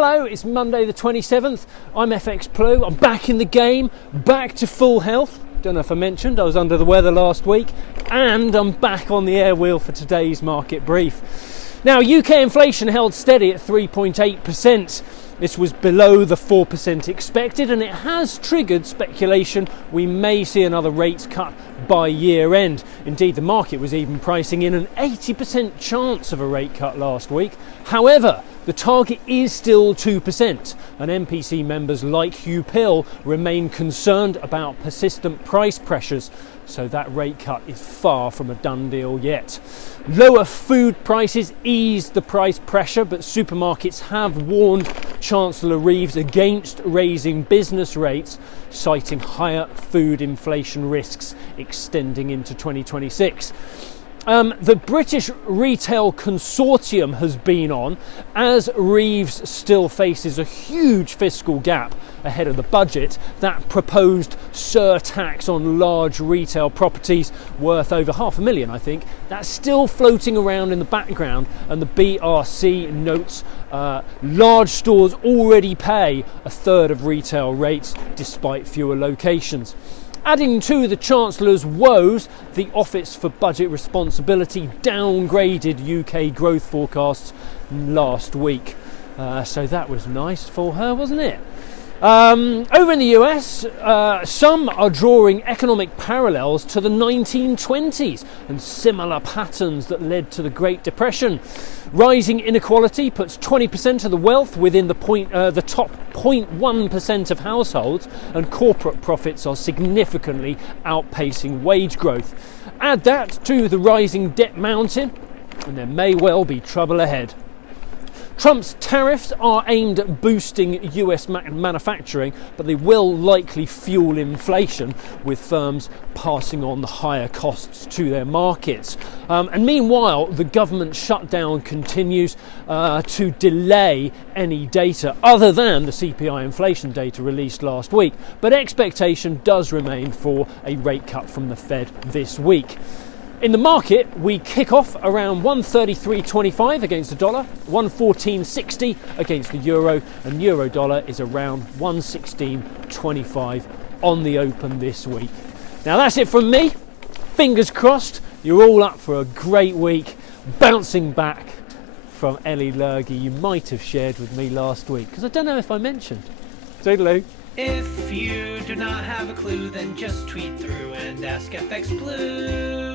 Hello, it's Monday the 27th. I'm FxPlew. I'm back in the game, back to full health. Don't know if I mentioned, I was under the weather last week, and I'm back on the air wheel for today's market brief. Now, UK inflation held steady at 3.8%. This was below the 4% expected, and it has triggered speculation we may see another rates cut by year end. Indeed, the market was even pricing in an 80% chance of a rate cut last week. However, the target is still 2%, and MPC members like Hugh Pill remain concerned about persistent price pressures, so that rate cut is far from a done deal yet. Lower food prices ease the price pressure, but supermarkets have warned Chancellor Reeves against raising business rates, citing higher food inflation risks extending into 2026. The British Retail Consortium has been on, as Reeves still faces a huge fiscal gap ahead of the budget. That proposed surtax on large retail properties worth over £500,000, I think, that's still floating around in the background, and the BRC notes large stores already pay a third of retail rates despite fewer locations. Adding to the Chancellor's woes, the Office for Budget Responsibility downgraded UK growth forecasts last week. So that was nice for her, wasn't it? Over in the US, some are drawing economic parallels to the 1920s and similar patterns that led to the Great Depression. Rising inequality puts 20% of the wealth within the top 0.1% of households, and corporate profits are significantly outpacing wage growth. Add that to the rising debt mountain, and there may well be trouble ahead. Trump's tariffs are aimed at boosting US manufacturing, but they will likely fuel inflation, with firms passing on the higher costs to their markets. And meanwhile, the government shutdown continues to delay any data other than the CPI inflation data released last week. But expectation does remain for a rate cut from the Fed this week. In the market, we kick off around 133.25 against the dollar, 114.60 against the euro, and euro dollar is around 116.25 on the open this week. Now that's it from me. Fingers crossed you're all up for a great week, bouncing back from Ellie Lurgy you might have shared with me last week, because I don't know if I mentioned. Toodaloo. If you do not have a clue, then just tweet through and ask FxPlew.